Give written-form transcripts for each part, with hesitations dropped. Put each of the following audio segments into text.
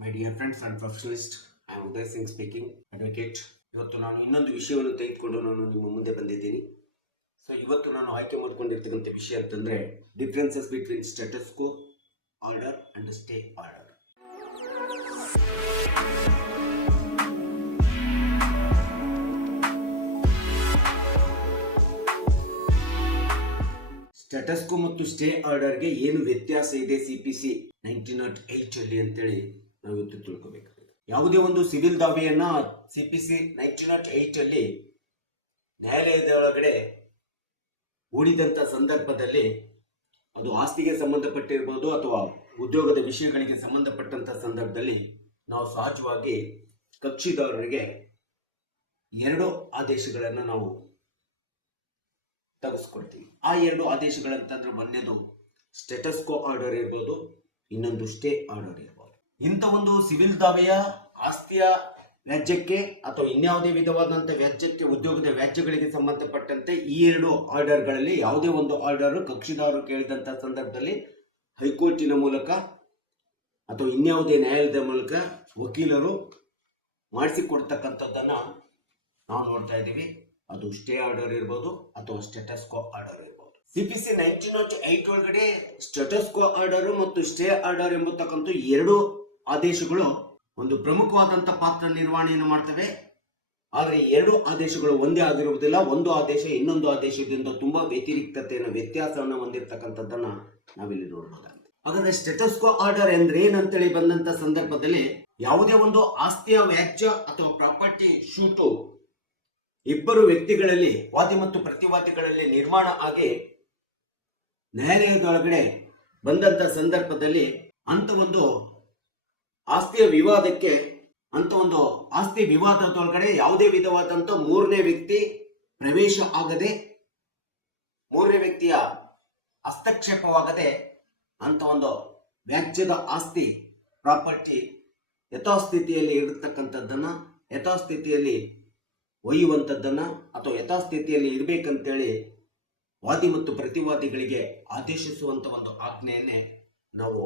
My dear friends and professionalist, I am Uday Singh speaking, advocate. ಇವತ್ತು ನಾನು ಇನ್ನೊಂದು ವಿಷಯವನ್ನು ತೆಗೆದುಕೊಂಡು ನಾನು ನಿಮ್ಮ ಮುಂದೆ ಬಂದಿದ್ದೀನಿ. ಸೊ ಇವತ್ತು ನಾನು ಆಯ್ಕೆ ಮಾಡಿಕೊಂಡಿರ್ತಕ್ಕಂಥ ವಿಷಯ ಅಂತಂದರೆ differences between status quo order and stay order. Status quo ಮತ್ತು ಸ್ಟೇ ಆರ್ಡರ್ಗೆ ಏನು ವ್ಯತ್ಯಾಸ ಇದೆ CPC 1908 ಅಲ್ಲಿ ಅಂತೇಳಿ ನಾವು ಇವತ್ತು ತಿಳ್ಕೋಬೇಕಾಗಿದೆ. ಯಾವುದೇ ಒಂದು ಸಿವಿಲ್ ದಾವೆಯನ್ನ CPC 1908 ಅಲ್ಲಿ ನ್ಯಾಯಾಲಯದ ಒಳಗಡೆ ಹೂಡಿದಂತ ಸಂದರ್ಭದಲ್ಲಿ ಅದು ಆಸ್ತಿಗೆ ಸಂಬಂಧಪಟ್ಟಿರ್ಬೋದು ಅಥವಾ ಉದ್ಯೋಗದ ವಿಷಯಗಳಿಗೆ ಸಂಬಂಧಪಟ್ಟಂತ ಸಂದರ್ಭದಲ್ಲಿ ನಾವು ಸಹಜವಾಗಿ ಕಕ್ಷಿದಾರರಿಗೆ ಎರಡು ಆದೇಶಗಳನ್ನು ನಾವು ತೆಗೆಸ್ಕೊಡ್ತೀವಿ. ಆ ಎರಡು ಆದೇಶಗಳಂತಂದ್ರೆ ಮೊನ್ನೆದು ಸ್ಟೇಟಸ್ ಕೋ ಆರ್ಡರ್ ಇರ್ಬೋದು, ಇನ್ನೊಂದು ಸ್ಟೇ ಆರ್ಡರ್ ಇರ್ಬೋದು. ಇಂಥ ಒಂದು ಸಿವಿಲ್ ದಾವೆಯ ಆಸ್ತಿಯ ವ್ಯಾಜ್ಯಕ್ಕೆ ಅಥವಾ ಇನ್ಯಾವುದೇ ವಿಧವಾದಂಥ ವ್ಯಾಜ್ಯಕ್ಕೆ, ಉದ್ಯೋಗದ ವ್ಯಾಜ್ಯಗಳಿಗೆ ಸಂಬಂಧಪಟ್ಟಂತೆ ಈ ಎರಡು ಆರ್ಡರ್ಗಳಲ್ಲಿ ಯಾವುದೇ ಒಂದು ಆರ್ಡರ್ ಕಕ್ಷಿದಾರರು ಕೇಳಿದಂಥ ಸಂದರ್ಭದಲ್ಲಿ ಹೈಕೋರ್ಟಿನ ಮೂಲಕ ಅಥವಾ ಇನ್ಯಾವುದೇ ನ್ಯಾಯಾಲಯದ ಮೂಲಕ ವಕೀಲರು ಮಾಡಿಸಿಕೊಡ್ತಕ್ಕಂಥದ್ದನ್ನ ನಾವು ನೋಡ್ತಾ ಇದ್ದೀವಿ. ಅದು ಸ್ಟೇ ಆರ್ಡರ್ ಇರ್ಬೋದು ಅಥವಾ ಸ್ಟೇಟಸ್ ಕೋ ಆರ್ಡರ್ ಇರ್ಬೋದು. CPC 1908 ಒಳಗಡೆ ಸ್ಟೇಟಸ್ ಕೋ ಆರ್ಡರ್ ಮತ್ತು ಸ್ಟೇ ಆರ್ಡರ್ ಎಂಬತಕ್ಕಂಥ ಎರಡು ಆದೇಶಗಳು ಒಂದು ಪ್ರಮುಖವಾದಂತ ಪಾತ್ರ ನಿರ್ವಹಣೆಯನ್ನು ಮಾಡ್ತವೆ. ಆದರೆ ಎರಡು ಆದೇಶಗಳು ಒಂದೇ ಆಗಿರುವುದಿಲ್ಲ. ಒಂದು ಆದೇಶ ಇನ್ನೊಂದು ಆದೇಶದಿಂದ ತುಂಬಾ ವ್ಯತಿರಿಕ್ತತೆಯನ್ನು, ವ್ಯತ್ಯಾಸವನ್ನು ಹೊಂದಿರತಕ್ಕಂಥದ್ದನ್ನ ನಾವಿಲ್ಲಿ ನೋಡಬಹುದಾಗಿದೆ. ಹಾಗಾದ್ರೆ ಸ್ಟೇಟಸ್ ಕೋ ಆರ್ಡರ್ ಅಂದ್ರೆ ಏನಂತೇಳಿ ಬಂದಂತ ಸಂದರ್ಭದಲ್ಲಿ ಯಾವುದೇ ಒಂದು ಆಸ್ತಿಯ ವ್ಯಾಜ್ಯ ಅಥವಾ ಪ್ರಾಪರ್ಟಿ ಶೂಟು ಇಬ್ಬರು ವ್ಯಕ್ತಿಗಳಲ್ಲಿ, ವಾದಿ ಮತ್ತು ಪ್ರತಿವಾದಿಗಳಲ್ಲಿ ನಿರ್ಮಾಣ ಆಗಿ ನ್ಯಾಯಾಲಯದೊಳಗಡೆ ಬಂದಂತ ಸಂದರ್ಭದಲ್ಲಿ ಅಂತ ಒಂದು ಆಸ್ತಿಯ ವಿವಾದಕ್ಕೆ, ಅಂತ ಒಂದು ಆಸ್ತಿ ವಿವಾದದೊಳಗಡೆ ಯಾವುದೇ ವಿಧವಾದಂತ ಮೂರನೇ ವ್ಯಕ್ತಿ ಪ್ರವೇಶ ಆಗದೆ, ಮೂರನೇ ವ್ಯಕ್ತಿಯ ಹಸ್ತಕ್ಷೇಪವಾಗದೆ ಅಂತ ಒಂದು ವ್ಯಾಜ್ಯದ ಆಸ್ತಿ ಪ್ರಾಪರ್ಟಿ ಯಥಾಸ್ಥಿತಿಯಲ್ಲಿ ಇರತಕ್ಕಂಥದ್ದನ್ನ, ಯಥಾಸ್ಥಿತಿಯಲ್ಲಿ ಒಯ್ಯುವಂಥದ್ದನ್ನ ಅಥವಾ ಯಥಾಸ್ಥಿತಿಯಲ್ಲಿ ಇರಬೇಕಂತೇಳಿ ವಾದಿ ಮತ್ತು ಪ್ರತಿವಾದಿಗಳಿಗೆ ಆದೇಶಿಸುವಂತ ಒಂದು ಆಜ್ಞೆಯನ್ನೇ ನಾವು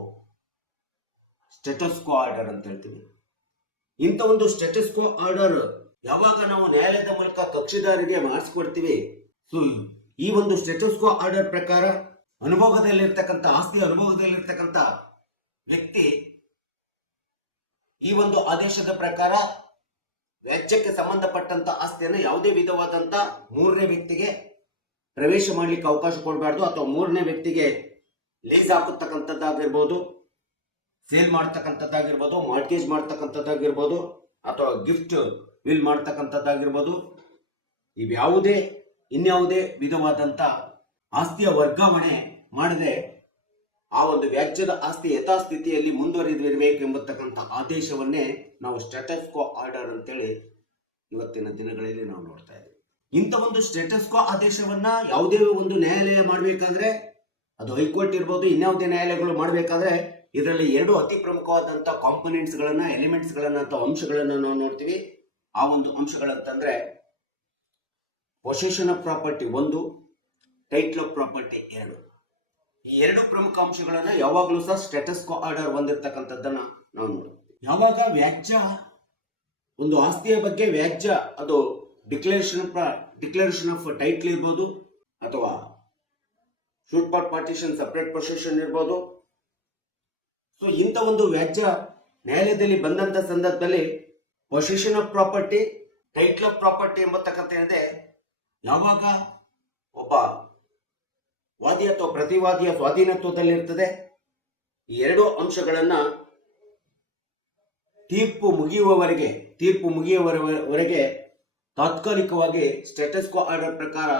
ಸ್ಟೇಟಸ್ ಕೋ ಆರ್ಡರ್ ಅಂತ ಹೇಳ್ತೀವಿ. ಇಂಥ ಒಂದು ಸ್ಟೇಟಸ್ ಕೋ ಆರ್ಡರ್ ಯಾವಾಗ ನಾವು ನ್ಯಾಯಾಲಯದ ಮೂಲಕ ಕಕ್ಷಿದಾರರಿಗೆ ಮಾಡಿಸ್ಕೊಡ್ತೀವಿ, ಸೊ ಈ ಒಂದು ಸ್ಟೇಟಸ್ ಕೋ ಆರ್ಡರ್ ಪ್ರಕಾರ ಅನುಭವದಲ್ಲಿರ್ತಕ್ಕಂಥ, ಆಸ್ತಿ ಅನುಭವದಲ್ಲಿರ್ತಕ್ಕಂಥ ವ್ಯಕ್ತಿ ಈ ಒಂದು ಆದೇಶದ ಪ್ರಕಾರ ವ್ಯಾಜ್ಯಕ್ಕೆ ಸಂಬಂಧಪಟ್ಟಂತ ಆಸ್ತಿಯನ್ನು ಯಾವುದೇ ವಿಧವಾದಂತ ಮೂರನೇ ವ್ಯಕ್ತಿಗೆ ಪ್ರವೇಶ ಮಾಡ್ಲಿಕ್ಕೆ ಅವಕಾಶ ಕೊಡಬಾರ್ದು, ಅಥವಾ ಮೂರನೇ ವ್ಯಕ್ತಿಗೆ ಲೀಸ್ ಹಾಕತಕ್ಕಂಥದ್ದಾಗಿರ್ಬೋದು, ಸೇಲ್ ಮಾಡ್ತಕ್ಕಂಥದ್ದಾಗಿರ್ಬೋದು, ಮಾರ್ಟ್ಗೇಜ್ ಮಾಡ್ತಕ್ಕಂಥದ್ದಾಗಿರ್ಬೋದು, ಅಥವಾ ಗಿಫ್ಟ್ ವಿಲ್ ಮಾಡ್ತಕ್ಕಂಥದ್ದಾಗಿರ್ಬೋದು, ಇವ್ಯಾವುದೇ ಇನ್ಯಾವುದೇ ವಿಧವಾದಂತ ಆಸ್ತಿಯ ವರ್ಗಾವಣೆ ಮಾಡದೆ ಆ ಒಂದು ವ್ಯಾಜ್ಯದ ಆಸ್ತಿ ಯಥಾಸ್ಥಿತಿಯಲ್ಲಿ ಮುಂದುವರಿದಿರಬೇಕೆಂಬತಕ್ಕಂಥ ಆದೇಶವನ್ನೇ ನಾವು ಸ್ಟೇಟಸ್ ಕೋ ಆರ್ಡರ್ ಅಂತೇಳಿ ಇವತ್ತಿನ ದಿನಗಳಲ್ಲಿ ನಾವು ನೋಡ್ತಾ ಇದ್ದೀವಿ. ಇಂಥ ಒಂದು ಸ್ಟೇಟಸ್ ಕೋ ಆದೇಶವನ್ನ ಯಾವುದೇ ಒಂದು ನ್ಯಾಯಾಲಯ ಮಾಡಬೇಕಾದ್ರೆ, ಅದು ಹೈಕೋರ್ಟ್ ಇರ್ಬೋದು, ಇನ್ಯಾವುದೇ ನ್ಯಾಯಾಲಯಗಳು ಮಾಡಬೇಕಾದ್ರೆ ಇದರಲ್ಲಿ ಎರಡು ಅತಿ ಪ್ರಮುಖವಾದಂತ ಕಾಂಪೊನೆಂಟ್ಸ್ ಗಳನ್ನ, ಎಲಿಮೆಂಟ್ಸ್ ಗಳನ್ನ ಅಥವಾ ಅಂಶಗಳನ್ನ ನಾವು ನೋಡ್ತೀವಿ. ಆ ಒಂದು ಅಂಶಗಳಂತಂದ್ರೆ ಪೊಸೆಷನ್ ಆಫ್ ಪ್ರಾಪರ್ಟಿ ಒಂದು, ಟೈಟ್ಲ್ ಆಫ್ ಪ್ರಾಪರ್ಟಿ ಎರಡು. ಈ ಎರಡು ಪ್ರಮುಖ ಅಂಶಗಳನ್ನ ಯಾವಾಗಲೂ ಸಹ ಸ್ಟೇಟಸ್ ಕೋ ಆರ್ಡರ್ ಹೊಂದಿರತಕ್ಕಂಥದ್ದನ್ನ ನಾವು ನೋಡ್ತೀವಿ. ಯಾವಾಗ ವ್ಯಾಜ್ಯ, ಒಂದು ಆಸ್ತಿಯ ಬಗ್ಗೆ ವ್ಯಾಜ್ಯ, ಅದು ಡಿಕ್ಲರೇಷನ್ ಆಫ್ ಟೈಟ್ಲ್ ಇರ್ಬೋದು, ಅಥವಾ shoot for partition separate possession ಇರ್ಬೋದು. ಸೊ ಇಂಥ ಒಂದು ವ್ಯಾಜ್ಯ ನ್ಯಾಯಾಲಯದಲ್ಲಿ ಬಂದಂತ ಸಂದರ್ಭದಲ್ಲಿ possession of property, title of property ಎಂಬತಕ್ಕಂಥ ಏನಿದೆ, ಯಾವಾಗ ಒಬ್ಬ ವಾದಿ ಅಥವಾ ಪ್ರತಿವಾದಿಯ ಸ್ವಾಧೀನತ್ವದಲ್ಲಿರ್ತದೆ. ಈ ಎರಡು ಅಂಶಗಳನ್ನ ತೀರ್ಪು ಮುಗಿಯುವವರೆಗೆ ತಾತ್ಕಾಲಿಕವಾಗಿ ಸ್ಟೇಟಸ್ ಕೋ ಆರ್ಡರ್ ಪ್ರಕಾರ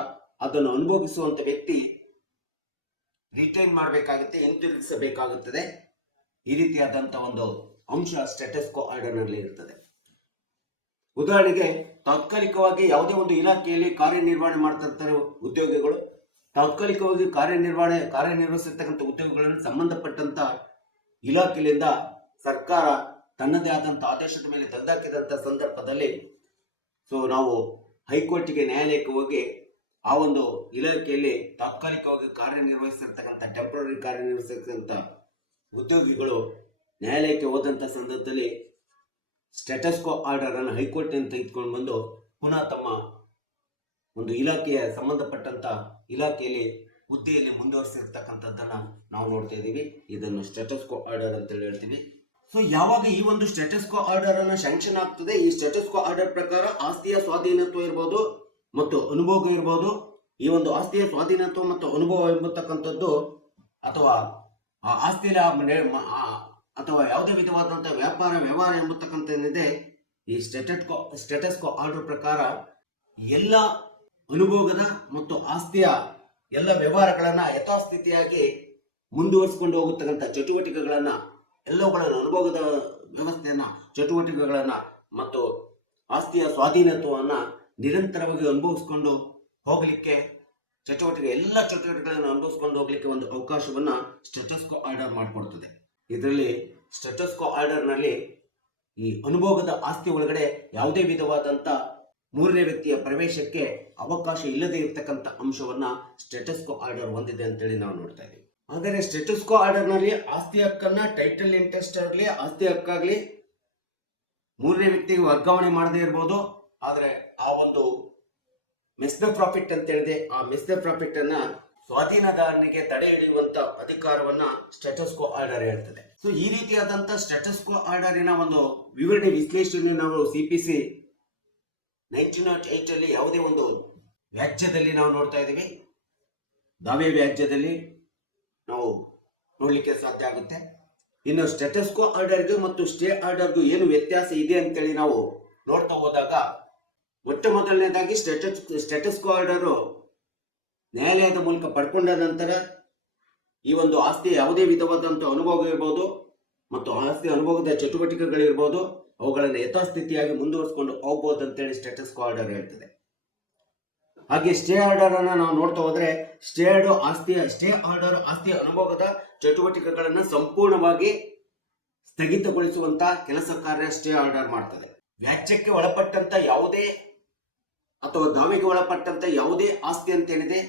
ಅದನ್ನು ಅನುಭವಿಸುವಂತ ವ್ಯಕ್ತಿ ರಿಟೈನ್ ಮಾಡಬೇಕಾಗುತ್ತೆ, ಹಿಂತಿರುಗಿಸಬೇಕಾಗುತ್ತದೆ. ಈ ರೀತಿಯಾದಂತ ಒಂದು ಅಂಶ ಸ್ಟೇಟಸ್ ಕೋ ಆರ್ಡರ್ ನಲ್ಲಿ ಇರ್ತದೆ. ಉದಾಹರಣೆಗೆ, ತಾತ್ಕಾಲಿಕವಾಗಿ ಯಾವುದೇ ಒಂದು ಇಲಾಖೆಯಲ್ಲಿ ಕಾರ್ಯನಿರ್ವಹಣೆ ಮಾಡ್ತಿರ್ತಾರೆ ಉದ್ಯೋಗಿಗಳು, ತಾತ್ಕಾಲಿಕವಾಗಿ ಕಾರ್ಯನಿರ್ವಹಿಸಿರ್ತಕ್ಕಂಥ ಉದ್ಯೋಗಗಳನ್ನು ಸಂಬಂಧಪಟ್ಟಂತ ಇಲಾಖೆಯಿಂದ ಸರ್ಕಾರ ತನ್ನದೇ ಆದಂತ ಆದೇಶದ ಮೇಲೆ ತೆಗೆದುಹಾಕಿದಂತ ಸಂದರ್ಭದಲ್ಲಿ ಸೊ ನಾವು ಹೈಕೋರ್ಟಿಗೆ, ನ್ಯಾಯಾಲಯಕ್ಕೆ ಹೋಗಿ ಆ ಒಂದು ಇಲಾಖೆಯಲ್ಲಿ ತಾತ್ಕಾಲಿಕವಾಗಿ ಕಾರ್ಯನಿರ್ವಹಿಸಿರ್ತಕ್ಕಂಥ, ಟೆಂಪರರಿ ಕಾರ್ಯನಿರ್ವಹಿಸಿರ್ತಕ್ಕಂಥ ಉದ್ಯೋಗಿಗಳು ನ್ಯಾಯಾಲಯಕ್ಕೆ ಹೋದಂಥ ಸಂದರ್ಭದಲ್ಲಿ ಸ್ಟೇಟಸ್ ಕೋ ಆರ್ಡರ್ ಅನ್ನು ಹೈಕೋರ್ಟ್ ಅಂತ ತೆಗೆದುಕೊಂಡು ಬಂದು ಪುನಃ ತಮ್ಮ ಒಂದು ಇಲಾಖೆಯ ಸಂಬಂಧಪಟ್ಟಂತ ಇಲಾಖೆಯಲ್ಲಿ ಹುದ್ದೆಯಲ್ಲಿ ಮುಂದುವರಿಸಿರ್ತಕ್ಕಂಥದ್ದನ್ನ ನಾವು ನೋಡ್ತಾ ಇದ್ದೀವಿ. ಇದನ್ನು ಸ್ಟೇಟಸ್ ಕೋ ಆರ್ಡರ್ ಅಂತ ಹೇಳ್ತೀವಿ. ಸೊ ಯಾವಾಗ ಈ ಒಂದು ಸ್ಟೇಟಸ್ ಕೋ ಆರ್ಡರ್ ಅನ್ನ ಸ್ಯಾಂಕ್ಷನ್ ಆಗ್ತದೆ, ಈ ಸ್ಟೇಟಸ್ ಕೋ ಆರ್ಡರ್ ಪ್ರಕಾರ ಆಸ್ತಿಯ ಸ್ವಾಧೀನತ್ವ ಇರ್ಬೋದು ಮತ್ತು ಅನುಭೋಗ ಇರ್ಬೋದು. ಈ ಒಂದು ಆಸ್ತಿಯ ಸ್ವಾಧೀನತ್ವ ಮತ್ತು ಅನುಭವ ಎಂಬತಕ್ಕಂಥದ್ದು ಅಥವಾ ಆ ಆಸ್ತಿಯಲ್ಲಿ ಅಥವಾ ಯಾವುದೇ ವಿಧವಾದಂತಹ ವ್ಯಾಪಾರ ವ್ಯವಹಾರ ಎಂಬತಕ್ಕಂಥದ್ದಿದೆ. ಈ ಸ್ಟೇಟಸ್ ಕೋ ಆರ್ಡರ್ ಪ್ರಕಾರ ಎಲ್ಲ ಅನುಭೋಗದ ಮತ್ತು ಆಸ್ತಿಯ ಎಲ್ಲ ವ್ಯವಹಾರಗಳನ್ನ ಯಥಾಸ್ಥಿತಿಯಾಗಿ ಮುಂದುವರಿಸಿಕೊಂಡು ಹೋಗತಕ್ಕಂಥ ಚಟುವಟಿಕೆಗಳನ್ನ, ಎಲ್ಲವುಗಳನ್ನು ಅನುಭೋಗದ ವ್ಯವಸ್ಥೆಯನ್ನ, ಚಟುವಟಿಕೆಗಳನ್ನ ಮತ್ತು ಆಸ್ತಿಯ ಸ್ವಾಧೀನತ್ವವನ್ನ ನಿರಂತರವಾಗಿ ಅನುಭವಿಸಿಕೊಂಡು ಹೋಗ್ಲಿಕ್ಕೆ ಎಲ್ಲ ಚಟುವಟಿಕೆಗಳನ್ನು ಅನುಭವಿಸಿಕೊಂಡು ಹೋಗ್ಲಿಕ್ಕೆ ಒಂದು ಅವಕಾಶವನ್ನ ಸ್ಟೇಟಸ್ ಕೋ ಆರ್ಡರ್ ಮಾಡಿಕೊಡ್ತದೆ. ಇದರಲ್ಲಿ ಸ್ಟೇಟಸ್ ಕೋ ಆರ್ಡರ್ ನಲ್ಲಿ ಈ ಅನುಭೋಗದ ಆಸ್ತಿ ಒಳಗಡೆ ಯಾವುದೇ ವಿಧವಾದಂತ ಮೂರನೇ ವ್ಯಕ್ತಿಯ ಪ್ರವೇಶಕ್ಕೆ ಅವಕಾಶ ಇಲ್ಲದೆ ಇರತಕ್ಕಂಥ ಅಂಶವನ್ನ ಸ್ಟೇಟಸ್ ಕೋ ಆರ್ಡರ್ ಹೊಂದಿದೆ ಅಂತೇಳಿ ನಾವು ನೋಡ್ತಾ ಇದ್ದೀವಿ. ಆದರೆ ಸ್ಟೇಟಸ್ ಕೋ ಆರ್ಡರ್ ನಲ್ಲಿ ಆಸ್ತಿ ಹಕ್ಕನ್ನ ಟೈಟಲ್ ಇಂಟ್ರೆಸ್ಟ್ ಆಗಲಿ ಆಸ್ತಿ ಹಕ್ಕಾಗ್ಲಿ ಮೂರನೇ ವ್ಯಕ್ತಿಗೆ ವರ್ಗಾವಣೆ ಮಾಡದೇ ಇರಬಹುದು. ಆದ್ರೆ ಆ ಒಂದು ಮಿಸ್ ದ ಪ್ರಾಫಿಟ್ ಅಂತ ಹೇಳಿದೆ, ಆ ಮಿಸ್ ದ ಪ್ರಾಫಿಟ್ ಅನ್ನ ಸ್ವಾಧೀನದಾರನಿಗೆ ತಡೆ ಹಿಡಿಯುವಂತ ಅಧಿಕಾರವನ್ನ ಸ್ಟೇಟಸ್ ಕೋ ಆರ್ಡರ್ ಹೇಳ್ತದೆ. ಸೊ ಈ ರೀತಿಯಾದಂತ ಸ್ಟೇಟಸ್ ಕೋ ಆರ್ಡರಿನ ಒಂದು ವಿವರಣೆ ವಿಶ್ಲೇಷಣೆ ನಾವು CPC 1908 ಅಲ್ಲಿ ಯಾವುದೇ ಒಂದು ವ್ಯಾಜ್ಯದಲ್ಲಿ ನಾವು ನೋಡ್ತಾ ಇದ್ದೀವಿ. ದಾವೆ ವ್ಯಾಜ್ಯದಲ್ಲಿ ನಾವು ನೋಡ್ಲಿಕ್ಕೆ ಸಾಧ್ಯ ಆಗುತ್ತೆ. ಇನ್ನು ಸ್ಟೇಟಸ್ ಕೋ ಆರ್ಡರ್ಗೂ ಮತ್ತು ಸ್ಟೇ ಆರ್ಡರ್ಗೂ ಏನು ವ್ಯತ್ಯಾಸ ಇದೆ ಅಂತೇಳಿ ನಾವು ನೋಡ್ತಾ ಹೋದಾಗ, ಮೊಟ್ಟ ಮೊದಲನೇದಾಗಿ ಸ್ಟೇಟಸ್ ಕೋ ಆರ್ಡರ್ ನ್ಯಾಯಾಲಯದ ಮೂಲಕ ಪಡ್ಕೊಂಡ ನಂತರ ಈ ಒಂದು ಆಸ್ತಿ ಯಾವುದೇ ವಿಧವಾದಂಥ ಅನುಭೋಗ ಇರ್ಬೋದು ಮತ್ತು ಆಸ್ತಿ ಅನುಭೋಗದ ಚಟುವಟಿಕೆಗಳಿರ್ಬೋದು, ಅವುಗಳನ್ನು ಯಥಾಸ್ಥಿತಿಯಾಗಿ ಮುಂದುವರಿಸಿಕೊಂಡು ಹೋಗ್ಬೋದು ಅಂತೇಳಿ ಸ್ಟೇಟಸ್ ಕೋ ಆರ್ಡರ್ ಹೇಳ್ತದೆ. ಹಾಗೆ ಸ್ಟೇ ಆರ್ಡರ್ ಅನ್ನ ನಾವು ನೋಡ್ತಾ ಹೋದ್ರೆ ಸ್ಟೇ ಆರ್ಡರ್ ಆಸ್ತಿಯ ಅನುಭೋಗದ ಚಟುವಟಿಕೆಗಳನ್ನು ಸಂಪೂರ್ಣವಾಗಿ ಸ್ಥಗಿತಗೊಳಿಸುವಂತ ಕೆಲಸ ಕಾರ್ಯ ಸ್ಟೇ ಆರ್ಡರ್ ಮಾಡ್ತದೆ. ವ್ಯಾಜ್ಯಕ್ಕೆ ಒಳಪಟ್ಟಂತ ಯಾವುದೇ ಅಥವಾ ದಾವೆಗೆ ಒಳಪಟ್ಟಂತ ಯಾವುದೇ ಆಸ್ತಿ ಅಂತ ಏನಿದೆ,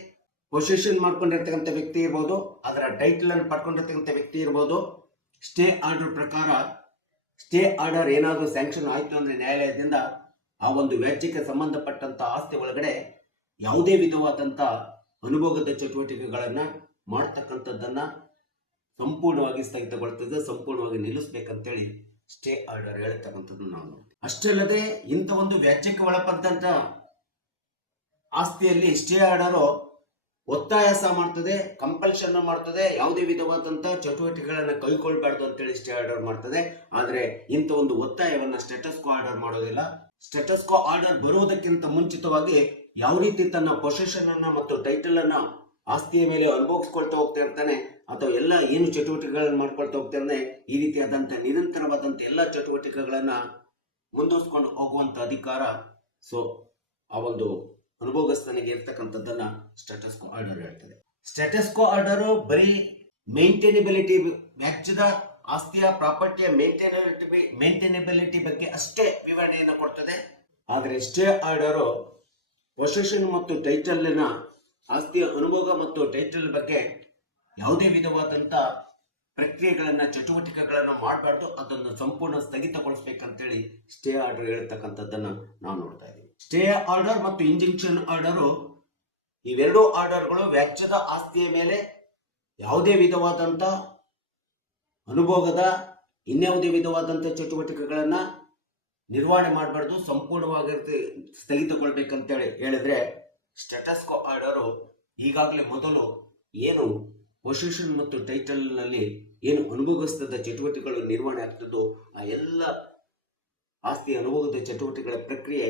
ಪೊಸಿಷನ್ ಮಾಡ್ಕೊಂಡಿರ್ತಕ್ಕಂಥ ವ್ಯಕ್ತಿ ಇರ್ಬೋದು, ಅದರ ಟೈಟಲ್ ಅನ್ನು ಪಡ್ಕೊಂಡಿರ್ತಕ್ಕಂಥ ವ್ಯಕ್ತಿ ಇರ್ಬೋದು, ಸ್ಟೇ ಆರ್ಡರ್ ಪ್ರಕಾರ ಸ್ಟೇ ಆರ್ಡರ್ ಏನಾದರೂ ಸ್ಯಾಂಕ್ಷನ್ ಆಯ್ತು ಅಂದ್ರೆ ನ್ಯಾಯಾಲಯದಿಂದ ಆ ಒಂದು ವ್ಯಾಜ್ಯಕ್ಕೆ ಸಂಬಂಧಪಟ್ಟಂತ ಆಸ್ತಿ ಒಳಗಡೆ ಯಾವುದೇ ವಿಧವಾದಂತ ಅನುಭೋಗದ ಚಟುವಟಿಕೆಗಳನ್ನ ಮಾಡ್ತಕ್ಕಂಥದ್ದನ್ನ ಸಂಪೂರ್ಣವಾಗಿ ಸ್ಥಗಿತಗೊಳ್ತದೆ, ಸಂಪೂರ್ಣವಾಗಿ ನಿಲ್ಲಿಸ್ಬೇಕಂತೇಳಿ ಸ್ಟೇ ಆರ್ಡರ್ ಹೇಳ್ತಕ್ಕಂಥದ್ದು ನಾವು ನೋಡ್ತೀವಿ. ಅಷ್ಟೇ ಅಲ್ಲದೆ ಇಂಥ ಒಂದು ವ್ಯಾಜ್ಯಕ್ಕೆ ಒಳಪಟ್ಟಂತ ಆಸ್ತಿಯಲ್ಲಿ ಸ್ಟೇ ಆರ್ಡರ್ ಒತ್ತಾಯ ಸಹ ಮಾಡ್ತದೆ, ಕಂಪಲ್ಷನ್ ಮಾಡ್ತದೆ, ಯಾವುದೇ ವಿಧವಾದಂತ ಚಟುವಟಿಕೆಗಳನ್ನ ಕೈಗೊಳ್ಳಬಾರ್ದು ಅಂತೇಳಿ ಸ್ಟೇ ಆರ್ಡರ್ ಮಾಡ್ತದೆ. ಆದ್ರೆ ಇಂಥ ಒಂದು ಒತ್ತಾಯವನ್ನ ಸ್ಟೇಟಸ್ ಕೋ ಆರ್ಡರ್ ಮಾಡೋದಿಲ್ಲ. ಸ್ಟೇಟಸ್ ಕೋ ಆರ್ಡರ್ ಬರುವುದಕ್ಕಿಂತ ಮುಂಚಿತವಾಗಿ ಯಾವ ರೀತಿ ತನ್ನ ಪೊಸಿಷನ್ ಅನ್ನ ಮತ್ತು ಟೈಟಲ್ ಅನ್ನ ಆಸ್ತಿಯ ಮೇಲೆ ಅನುಭವಿಸ್ಕೊಳ್ತಾ ಹೋಗ್ತಾ ಇರ್ತಾನೆ ಅಥವಾ ಎಲ್ಲ ಏನು ಚಟುವಟಿಕೆಗಳನ್ನ ಮಾಡ್ಕೊಳ್ತಾ ಹೋಗ್ತಾನೆ, ಈ ರೀತಿಯಾದಂತ ನಿರಂತರವಾದಂತ ಎಲ್ಲ ಚಟುವಟಿಕೆಗಳನ್ನ ಮುಂದುವರಿಸಿಕೊಂಡು ಹೋಗುವಂತ ಅಧಿಕಾರ ಆ ಒಂದು ಅನುಭೋಗಸ್ಥನಿಗೆ ಇರ್ತಕ್ಕಂಥದ್ದನ್ನ ಸ್ಟೇಟಸ್ ಕೋ ಆರ್ಡರ್ ಹೇಳ್ತದೆ. ಸ್ಟೇಟಸ್ ಕೋ ಆರ್ಡರ್ ಬರೀ ಮೇಂಟೈನಬಿಲಿಟಿ, ವ್ಯಾಜ್ಯದ ಆಸ್ತಿಯ ಪ್ರಾಪರ್ಟಿಯ ಮೇಂಟೈನಬಿಲಿಟಿ ಬಗ್ಗೆ ಅಷ್ಟೇ ವಿವರಣೆಯನ್ನು ಕೊಡ್ತದೆ. ಆದರೆ ಸ್ಟೇ ಆರ್ಡರ್ ಪೊಸೆಷನ್ ಮತ್ತು ಟೈಟಲ್ನ ಆಸ್ತಿಯ ಅನುಭೋಗ ಮತ್ತು ಟೈಟಲ್ ಬಗ್ಗೆ ಯಾವುದೇ ವಿಧವಾದಂತ ಪ್ರಕ್ರಿಯೆಗಳನ್ನ ಚಟುವಟಿಕೆಗಳನ್ನು ಮಾಡಬಾರ್ದು, ಅದನ್ನು ಸಂಪೂರ್ಣ ಸ್ಥಗಿತಗೊಳಿಸ್ಬೇಕಂತೇಳಿ ಸ್ಟೇ ಆರ್ಡರ್ ಹೇಳ್ತಕ್ಕಂಥದ್ದನ್ನ ನಾವು ನೋಡ್ತಾ ಇದ್ದೀವಿ. ಸ್ಟೇ ಆರ್ಡರ್ ಮತ್ತು ಇಂಜಂಕ್ಷನ್ ಆರ್ಡರ್ ಇವೆರಡೂ ಆರ್ಡರ್ಗಳು ವ್ಯಾಜ್ಯದ ಆಸ್ತಿಯ ಮೇಲೆ ಯಾವುದೇ ವಿಧವಾದಂತ ಅನುಭೋಗದ ಇನ್ಯಾವುದೇ ವಿಧವಾದಂತ ಚಟುವಟಿಕೆಗಳನ್ನ ನಿರ್ವಹಣೆ ಮಾಡಬಾರ್ದು, ಸಂಪೂರ್ಣವಾಗಿ ಸ್ಥಗಿತಗೊಳ್ಬೇಕಂತ ಹೇಳಿದ್ರೆ ಸ್ಟೇಟಸ್ ಕೋ ಆರ್ಡರ್ ಈಗಾಗಲೇ ಮೊದಲು ಏನು ಪೊಸಿಷನ್ ಮತ್ತು ಟೈಟಲ್ ನಲ್ಲಿ ಏನು ಅನುಭೋಗಸ್ಥದ ಚಟುವಟಿಕೆಗಳು ನಿರ್ವಹಣೆ ಆಗ್ತದೋ ಆ ಎಲ್ಲ ಆಸ್ತಿ ಅನುಭೋಗದ ಚಟುವಟಿಕೆಗಳ ಪ್ರಕ್ರಿಯೆ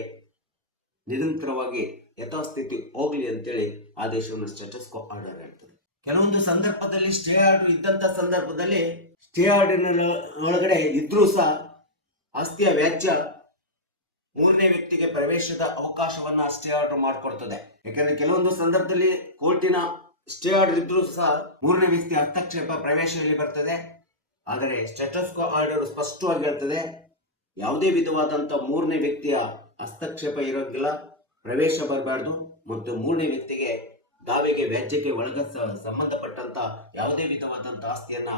ನಿರಂತರವಾಗಿ ಯಥಾಸ್ಥಿತಿ ಹೋಗ್ಲಿ ಅಂತೇಳಿ ಆದೇಶವನ್ನು ಸ್ಟೇಟಸ್ ಕೋ ಆರ್ಡರ್ ಹೇಳ್ತದೆ. ಕೆಲವೊಂದು ಸಂದರ್ಭದಲ್ಲಿ ಸ್ಟೇ ಆರ್ಡರ್ ಇದ್ದಂತ ಸಂದರ್ಭದಲ್ಲಿ ಸ್ಟೇ ಆರ್ಡರ್ ಒಳಗಡೆ ಇದ್ರೂ ಸಹ ಆಸ್ತಿಯ ವ್ಯಾಜ್ಯ ಮೂರನೇ ವ್ಯಕ್ತಿಗೆ ಪ್ರವೇಶದ ಅವಕಾಶವನ್ನ ಸ್ಟೇ ಆರ್ಡರ್ ಮಾಡಿಕೊಡ್ತದೆ. ಯಾಕಂದ್ರೆ ಕೆಲವೊಂದು ಸಂದರ್ಭದಲ್ಲಿ ಕೋರ್ಟಿನ ಸ್ಟೇ ಆರ್ಡರ್ ಇದ್ರೂ ಸಹ ಮೂರನೇ ವ್ಯಕ್ತಿ ಹಸ್ತಕ್ಷೇಪ ಪ್ರವೇಶದಲ್ಲಿ ಬರ್ತದೆ. ಆದರೆ ಸ್ಟೇಟಸ್ ಕೋ ಆರ್ಡರ್ ಸ್ಪಷ್ಟವಾಗಿ ಹೇಳ್ತದೆ, ಯಾವುದೇ ವಿಧವಾದಂತ ಮೂರನೇ ವ್ಯಕ್ತಿಯ ಹಸ್ತಕ್ಷೇಪ ಇರೋಂಗಿಲ್ಲ, ಪ್ರವೇಶ ಬರಬಾರ್ದು ಮತ್ತು ಮೂರನೇ ವ್ಯಕ್ತಿಗೆ ದಾವೆಗೆ ವ್ಯಾಜ್ಯಕ್ಕೆ ಸಂಬಂಧಪಟ್ಟಂತ ಯಾವುದೇ ವಿಧವಾದಂತ ಆಸ್ತಿಯನ್ನ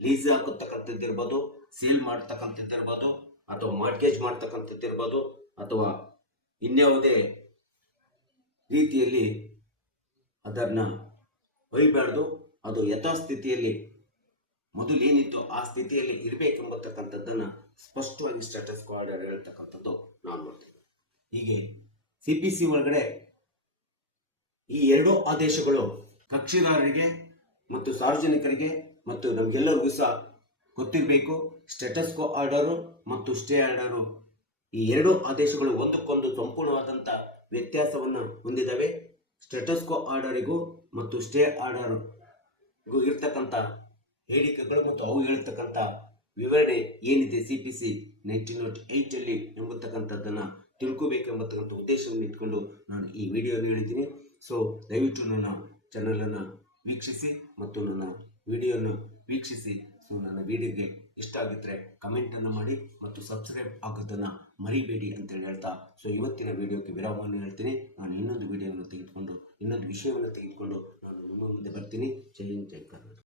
ಲೀಸ್ ಹಾಕತಕ್ಕಂಥದ್ದಿರ್ಬೋದು, ಸೇಲ್ ಮಾಡ್ತಕ್ಕಂಥದ್ದಿರ್ಬೋದು ಅಥವಾ ಮಾರ್ಟ್ಗೇಜ್ ಮಾಡ್ತಕ್ಕಂಥದ್ದಿರ್ಬೋದು ಅಥವಾ ಇನ್ಯಾವುದೇ ರೀತಿಯಲ್ಲಿ ಅದನ್ನ ಒಯ್ಯಬಾರ್ದು. ಅದು ಯಥಾಸ್ಥಿತಿಯಲ್ಲಿ ಮೊದಲೇನಿತ್ತು ಆ ಸ್ಥಿತಿಯಲ್ಲಿ ಇರಬೇಕೆಂಬತಕ್ಕಂಥದ್ದನ್ನ ಸ್ಪಷ್ಟವಾಗಿ ಸ್ಟೇಟಸ್ ಕೋ ಆರ್ಡರ್ ಹೇಳ್ತಕ್ಕಂಥದ್ದು ನಾವು ನೋಡ್ತೀವಿ. ಹೀಗೆ CPC ಒಳಗಡೆ ಈ ಎರಡೂ ಆದೇಶಗಳು ಕಕ್ಷಿದಾರರಿಗೆ ಮತ್ತು ಸಾರ್ವಜನಿಕರಿಗೆ ಮತ್ತು ನಮ್ಗೆಲ್ಲರಿಗೂ ಸಹ ಗೊತ್ತಿರಬೇಕು. ಸ್ಟೇಟಸ್ ಕೋ ಆರ್ಡರು ಮತ್ತು ಸ್ಟೇ ಆರ್ಡರು ಈ ಎರಡೂ ಆದೇಶಗಳು ಒಂದಕ್ಕೊಂದು ಸಂಪೂರ್ಣವಾದಂಥ ವ್ಯತ್ಯಾಸವನ್ನು ಹೊಂದಿದ್ದಾವೆ. ಸ್ಟೇಟಸ್ ಕೋ ಆರ್ಡರಿಗೂ ಮತ್ತು ಸ್ಟೇ ಆರ್ಡರ್ಗೂ ಇರ್ತಕ್ಕಂಥ ಹೇಳಿಕೆಗಳು ಮತ್ತು ಅವು ಹೇಳ್ತಕ್ಕಂಥ ವಿವರಣೆ ಏನಿದೆ CPC 1908 ಅಲ್ಲಿ ಎಂಬತಕ್ಕಂಥದ್ದನ್ನು ತಿಳ್ಕೋಬೇಕೆಂಬತಕ್ಕಂಥ ಉದ್ದೇಶವನ್ನು ಇಟ್ಕೊಂಡು ನಾನು ಈ ವಿಡಿಯೋನ ಹೇಳಿದ್ದೀನಿ. ಸೊ ದಯವಿಟ್ಟು ನನ್ನ ಚಾನಲನ್ನು ವೀಕ್ಷಿಸಿ ಮತ್ತು ನನ್ನ ವಿಡಿಯೋನ ವೀಕ್ಷಿಸಿ. ಸೊ ನನ್ನ ವಿಡಿಯೋಗೆ ಇಷ್ಟ ಆಗಿದ್ದರೆ ಕಮೆಂಟನ್ನು ಮಾಡಿ ಮತ್ತು ಸಬ್ಸ್ಕ್ರೈಬ್ ಆಗೋದನ್ನು ಮರಿಬೇಡಿ ಅಂತೇಳಿ ಹೇಳ್ತಾ ಸೊ ಇವತ್ತಿನ ವಿಡಿಯೋಕ್ಕೆ ವಿರಾಮವನ್ನು ಹೇಳ್ತೀನಿ. ನಾನು ಇನ್ನೊಂದು ವಿಡಿಯೋವನ್ನು ತೆಗೆದುಕೊಂಡು ಇನ್ನೊಂದು ವಿಷಯವನ್ನು ತೆಗೆದುಕೊಂಡು ನಾನು ನಿಮ್ಮ ಮುಂದೆ ಬರ್ತೀನಿ. ಜೈ ಹಿಂದ್, ಜೈ ಕರ್ನಾಟಕ.